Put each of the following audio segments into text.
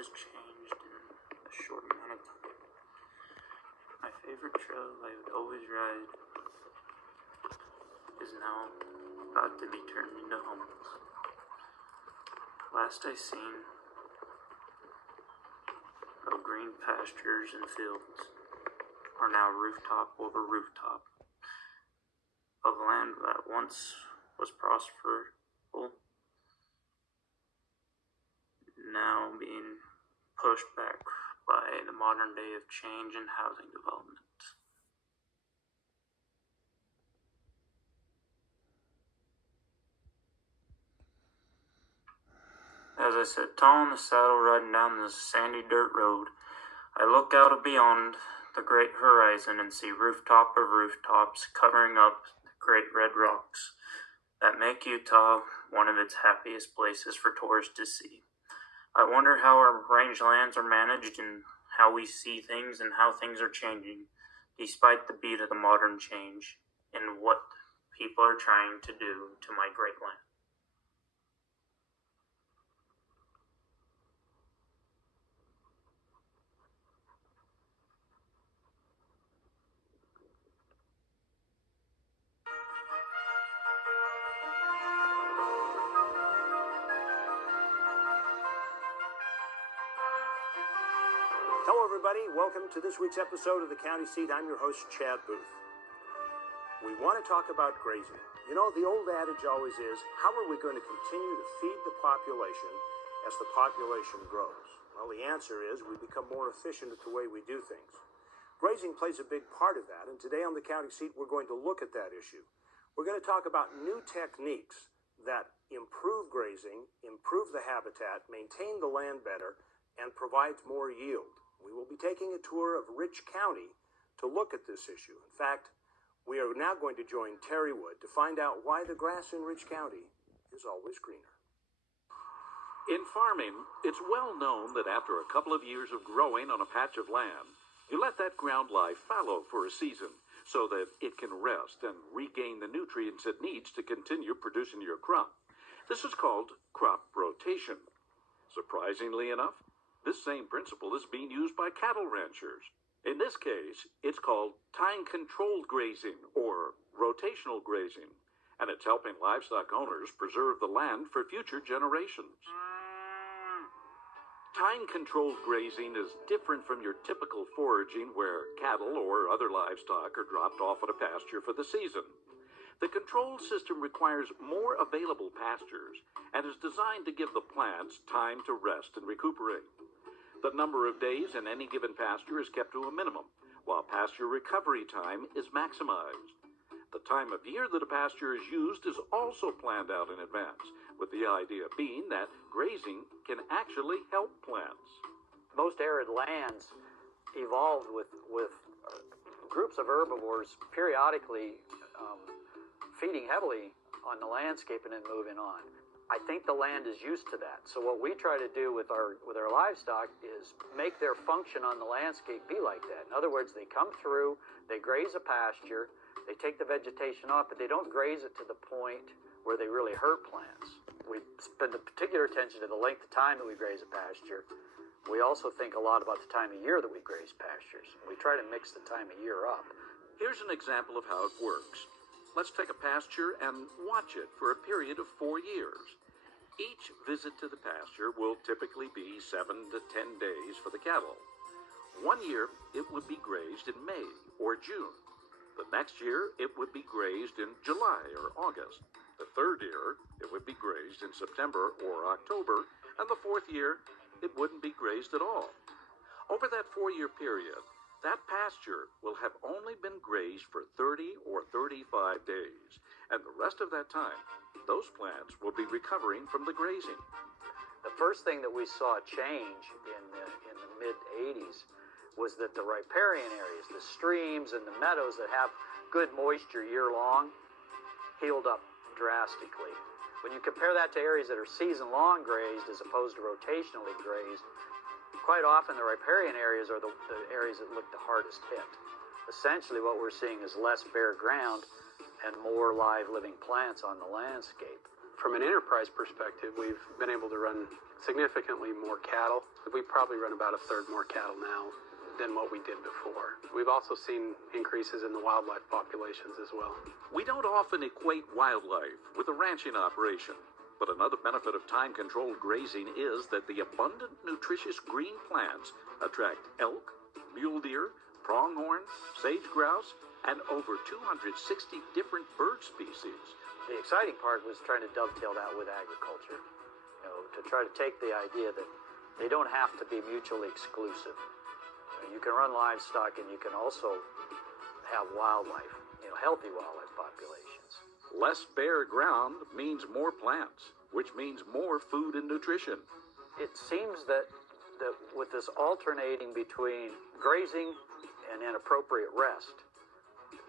has changed in a short amount of time. My favorite trail I would always ride is now about to be turned into homes. Last I seen, the green pastures and fields are now rooftop over rooftop of land that once was prosperable, now being pushed back by the modern day of change and housing development. As I sit tall in the saddle riding down this sandy dirt road, I look out beyond the great horizon and see rooftop of rooftops covering up the great red rocks that make Utah one of its happiest places for tourists to see. I wonder how our rangelands are managed and how we see things and how things are changing despite the beat of the modern change and what people are trying to do to my great land. Hello, everybody. Welcome to this week's episode of The County Seat. I'm your host, Chad Booth. We want to talk about grazing. You know, the old adage always is, how are we going to continue to feed the population as the population grows? Well, the answer is we become more efficient at the way we do things. Grazing plays a big part of that, and today on The County Seat, we're going to look at that issue. We're going to talk about new techniques that improve grazing, improve the habitat, maintain the land better, and provides more yield. We will be taking a tour of Rich County to look at this issue. In fact, we are now going to join Terry Wood to find out why the grass in Rich County is always greener. In farming, it's well known that after a couple of years of growing on a patch of land, you let that ground lie fallow for a season so that it can rest and regain the nutrients it needs to continue producing your crop. This is called crop rotation. Surprisingly enough, this same principle is being used by cattle ranchers. In this case, it's called time-controlled grazing or rotational grazing, and it's helping livestock owners preserve the land for future generations. Time-controlled grazing is different from your typical foraging where cattle or other livestock are dropped off at a pasture for the season. The control system requires more available pastures and is designed to give the plants time to rest and recuperate. The number of days in any given pasture is kept to a minimum, while pasture recovery time is maximized. The time of year that a pasture is used is also planned out in advance, with the idea being that grazing can actually help plants. Most arid lands evolved with groups of herbivores periodically feeding heavily on the landscape and then moving on. I think the land is used to that. So what we try to do with our livestock is make their function on the landscape be like that. In other words, they come through, they graze a pasture, they take the vegetation off, but they don't graze it to the point where they really hurt plants. We spend a particular attention to the length of time that we graze a pasture. We also think a lot about the time of year that we graze pastures. We try to mix the time of year up. Here's an example of how it works. Let's take a pasture and watch it for a period of 4 years. Each visit to the pasture will typically be 7 to 10 days for the cattle. 1 year, it would be grazed in May or June. The next year, it would be grazed in July or August. The third year, it would be grazed in September or October. And the fourth year, it wouldn't be grazed at all. Over that 4-year period, that pasture will have only been grazed for 30 or 35 days. And the rest of that time, those plants will be recovering from the grazing. The first thing that we saw change in the mid-'80s was that the riparian areas, the streams and the meadows that have good moisture year-long, healed up drastically. When you compare that to areas that are season-long grazed as opposed to rotationally grazed, quite often the riparian areas are the areas that look the hardest hit. Essentially what we're seeing is less bare ground and more live living plants on the landscape. From an enterprise perspective, we've been able to run significantly more cattle. We probably run about a third more cattle now than what we did before. We've also seen increases in the wildlife populations as well. We don't often equate wildlife with a ranching operation, but another benefit of time-controlled grazing is that the abundant, nutritious green plants attract elk, mule deer, pronghorn, sage grouse, and over 260 different bird species. The exciting part was trying to dovetail that with agriculture, to try to take the idea that they don't have to be mutually exclusive. You can run livestock and you can also have wildlife, healthy wildlife populations. Less bare ground means more plants, which means more food and nutrition. It seems that with this alternating between grazing and inappropriate rest,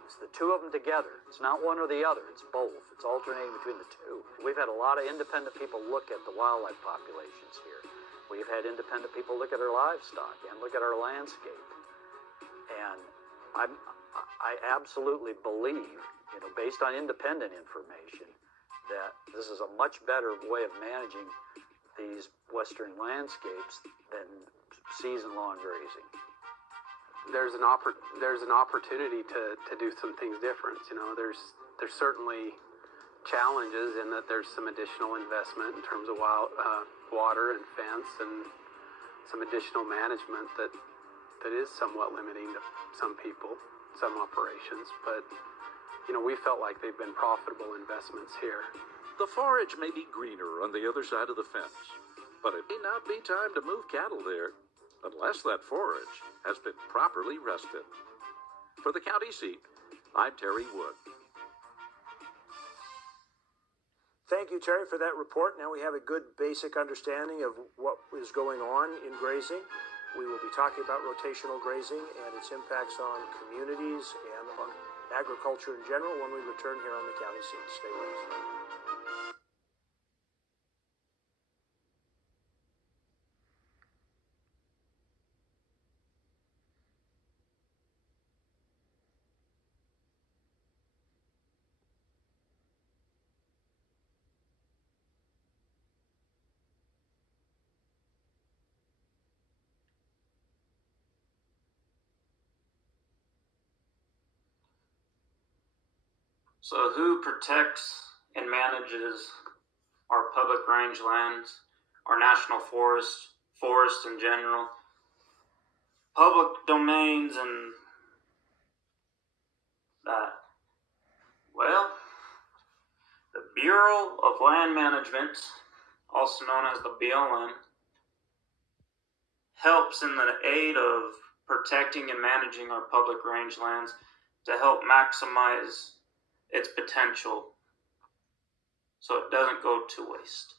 it's the two of them together. It's not one or the other, it's both. It's alternating between the two. We've had a lot of independent people look at the wildlife populations here. We've had independent people look at our livestock and look at our landscape. And I absolutely believe, based on independent information, that this is a much better way of managing these western landscapes than season-long grazing. There's an opportunity to do some things different. There's certainly challenges in that there's some additional investment in terms of water and fence and some additional management that is somewhat limiting to some people, some operations. But we felt like they've been profitable investments here. The forage may be greener on the other side of the fence, but it may not be time to move cattle there unless that forage has been properly rested. For the county seat, I'm Terry Wood. Thank you, Terry, for that report. Now we have a good basic understanding of what is going on in grazing. We will be talking about rotational grazing and its impacts on communities and on agriculture in general when we return here on the county seat. Stay with us. So who protects and manages our public rangelands, our national forests in general, public domains and that? Well, the Bureau of Land Management, also known as the BLM, helps in the aid of protecting and managing our public rangelands to help maximize its potential so it doesn't go to waste.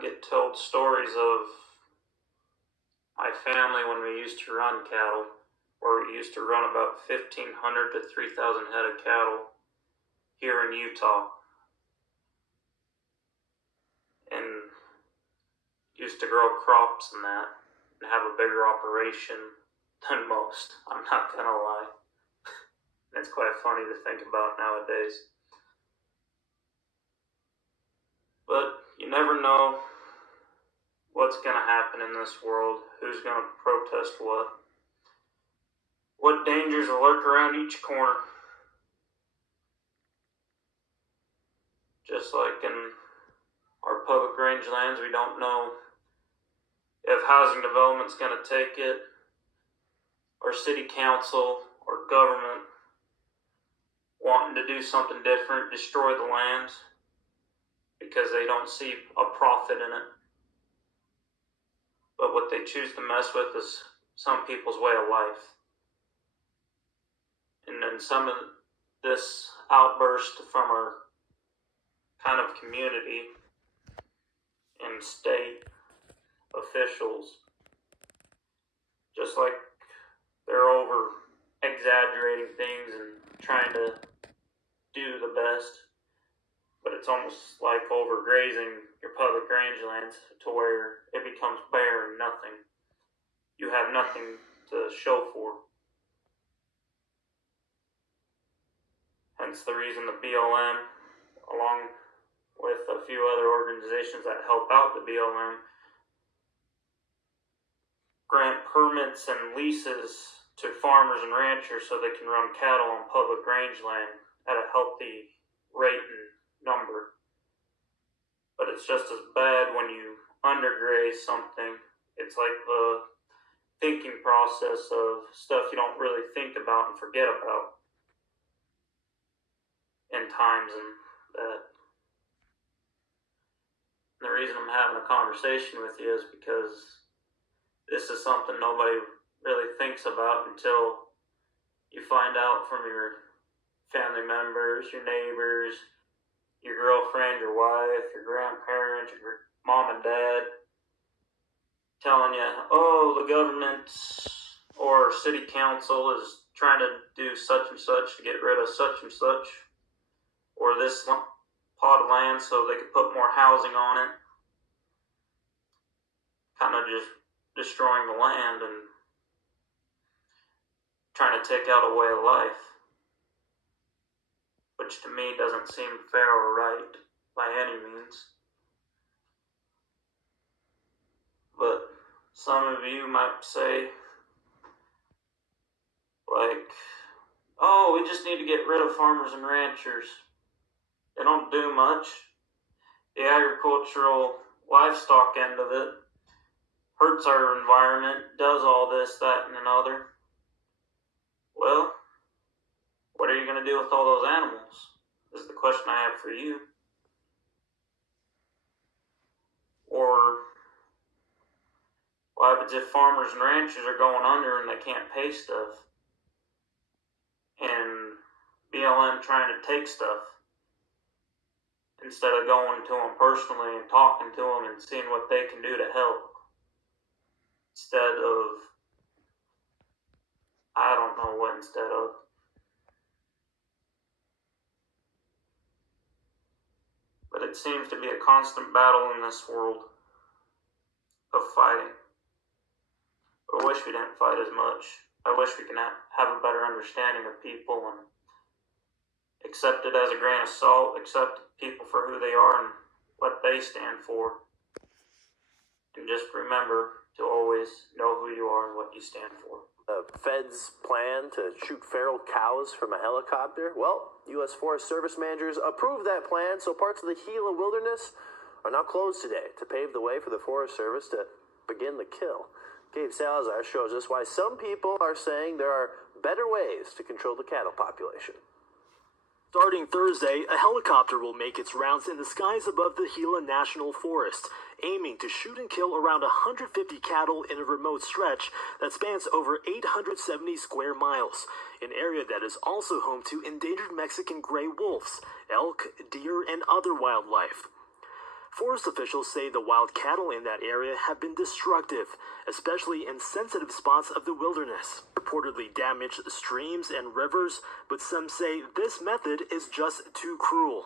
Get told stories of my family when we used to run cattle, where we used to run about 1,500 to 3,000 head of cattle here in Utah, and used to grow crops and that, and have a bigger operation than most. I'm not gonna lie. It's quite funny to think about nowadays. But you never know what's going to happen in this world, who's going to protest what. what dangers lurk around each corner. Just like in our public rangelands, we don't know if housing development's going to take it, or city council, or government wanting to do something different, destroy the lands, because they don't see a profit in it. But what they choose to mess with is some people's way of life. And then some of this outburst from our kind of community and state officials, just like they're over exaggerating things and trying to do the best, but it's almost like overgrazing your public rangelands to where it becomes bare and nothing. You have nothing to show for. Hence the reason the BLM, along with a few other organizations that help out the BLM, grant permits and leases to farmers and ranchers so they can run cattle on public rangeland at a healthy rate and number. But it's just as bad when you undergraze something. It's like the thinking process of stuff you don't really think about and forget about in times and that. And the reason I'm having a conversation with you is because this is something nobody really thinks about until you find out from your family members, your neighbors, your girlfriend, your wife, your grandparents, your mom and dad telling you, oh, the government or city council is trying to do such and such to get rid of such and such, or this plot of land so they could put more housing on it, kind of just destroying the land and trying to take out a way of life, which to me doesn't seem fair or right by any means. But some of you might say, like, oh, we just need to get rid of farmers and ranchers. They don't do much. The agricultural livestock end of it hurts our environment, does all this, that, and another. Well, what are you going to do with all those animals? Is the question I have for you. Or what happens if farmers and ranchers are going under and they can't pay stuff? And BLM trying to take stuff instead of going to them personally and talking to them and seeing what they can do to help. Instead of, I don't know what instead of. But it seems to be a constant battle in this world of fighting. I wish we didn't fight as much. I wish we can have a better understanding of people and accept it as a grain of salt, accept people for who they are and what they stand for. And just remember to always know who you are and what you stand for. The feds plan to shoot feral cows from a helicopter. Well, U.S. Forest Service managers approved that plan, so parts of the Gila wilderness are now closed today to pave the way for the Forest Service to begin the kill. Gabe Salazar shows us why some people are saying there are better ways to control the cattle population. Starting Thursday, a helicopter will make its rounds in the skies above the Gila National Forest, aiming to shoot and kill around 150 cattle in a remote stretch that spans over 870 square miles, an area that is also home to endangered Mexican gray wolves, elk, deer, and other wildlife. Forest officials say the wild cattle in that area have been destructive, especially in sensitive spots of the wilderness, reportedly damaged streams and rivers, but some say this method is just too cruel.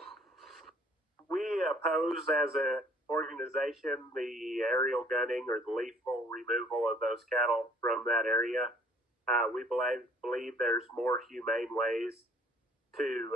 We oppose as an organization the aerial gunning or the lethal removal of those cattle from that area. We believe there's more humane ways to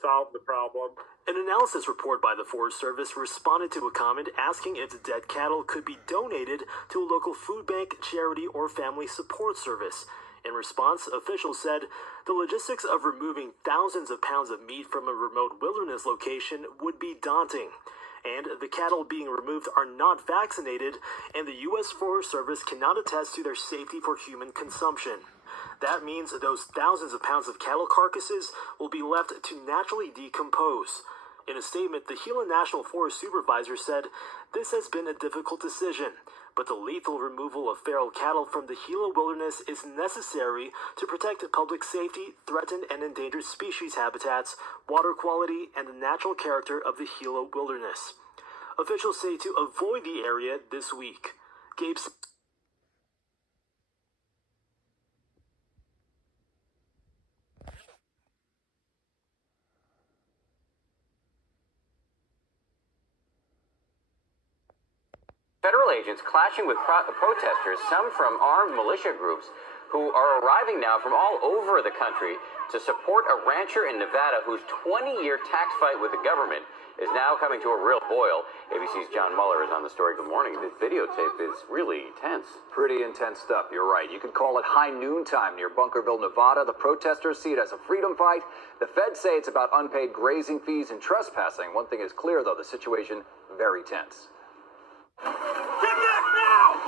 solve the problem. An analysis report by the Forest Service responded to a comment asking if the dead cattle could be donated to a local food bank, charity, or family support service. In response, officials said the logistics of removing thousands of pounds of meat from a remote wilderness location would be daunting. And the cattle being removed are not vaccinated, and the U.S. Forest Service cannot attest to their safety for human consumption. That means those thousands of pounds of cattle carcasses will be left to naturally decompose. In a statement, the Gila National Forest supervisor said this has been a difficult decision, but the lethal removal of feral cattle from the Gila wilderness is necessary to protect public safety, threatened and endangered species habitats, water quality, and the natural character of the Gila wilderness. Officials say to avoid the area this week. Gabe. Federal agents clashing with protesters, some from armed militia groups who are arriving now from all over the country to support a rancher in Nevada whose 20-year tax fight with the government is now coming to a real boil. ABC's John Mueller is on the story. Good morning. This videotape is really tense. Pretty intense stuff, you're right. You could call it high noon time near Bunkerville, Nevada. The protesters see it as a freedom fight. The feds say it's about unpaid grazing fees and trespassing. One thing is clear, though, the situation very tense. Get back now!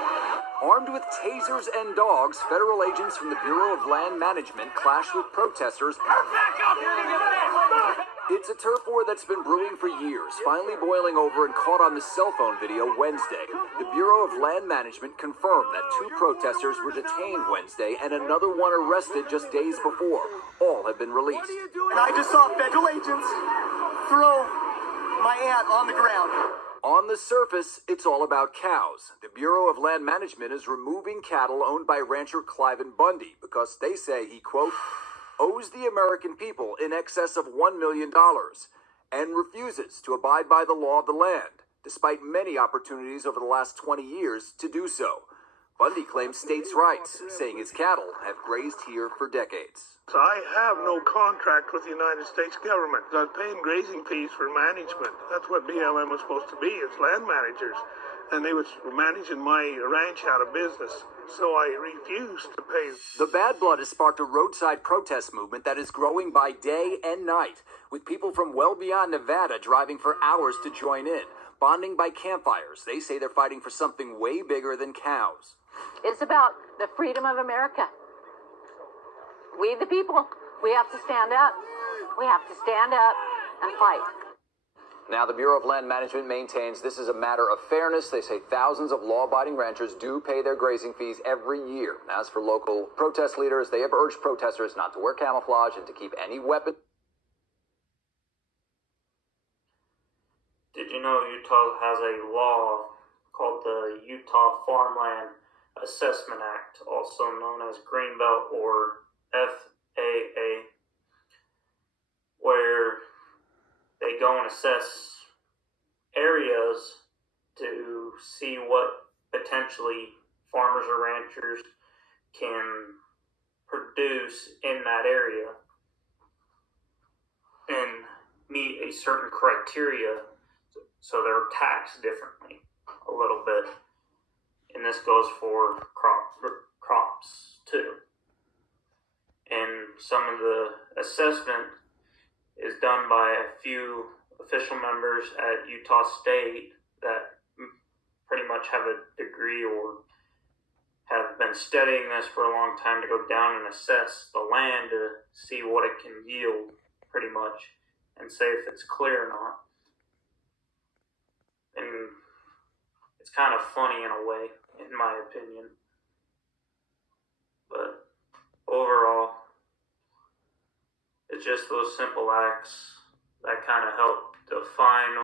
Armed with tasers and dogs, federal agents from the Bureau of Land Management clashed with protesters. Back up! You're gonna get It's a turf war that's been brewing for years, finally boiling over and caught on the cell phone video Wednesday. The Bureau of Land Management confirmed that 2 protesters were detained Wednesday and another one arrested just days before. All have been released. And I just saw federal agents throw my aunt on the ground. On the surface, it's all about cows. The Bureau of Land Management is removing cattle owned by rancher Cliven Bundy because they say he, quote, owes the American people in excess of $1 million and refuses to abide by the law of the land, despite many opportunities over the last 20 years to do so. Bundy claims states' rights, saying his cattle have grazed here for decades. I have no contract with the United States government. I'm paying grazing fees for management. That's what BLM was supposed to be. It's land managers. And they were managing my ranch out of business. So I refused to pay. The bad blood has sparked a roadside protest movement that is growing by day and night, with people from well beyond Nevada driving for hours to join in, bonding by campfires. They say they're fighting for something way bigger than cows. It's about the freedom of America. We, the people, we have to stand up. We have to stand up and fight. Now, the Bureau of Land Management maintains this is a matter of fairness. They say thousands of law-abiding ranchers do pay their grazing fees every year. As for local protest leaders, they have urged protesters not to wear camouflage and to keep any weapon. Did you know Utah has a law called the Utah Farmland Assessment Act, also known as Greenbelt or FAA, where they go and assess areas to see what potentially farmers or ranchers can produce in that area and meet a certain criteria, so they're taxed differently a little bit. And this goes for crops too. And some of the assessment is done by a few official members at Utah State that pretty much have a degree or have been studying this for a long time to go down and assess the land to see what it can yield, pretty much, and say if it's clear or not. And it's kind of funny in a way, in my opinion. But overall, it's just those simple acts that kind of help define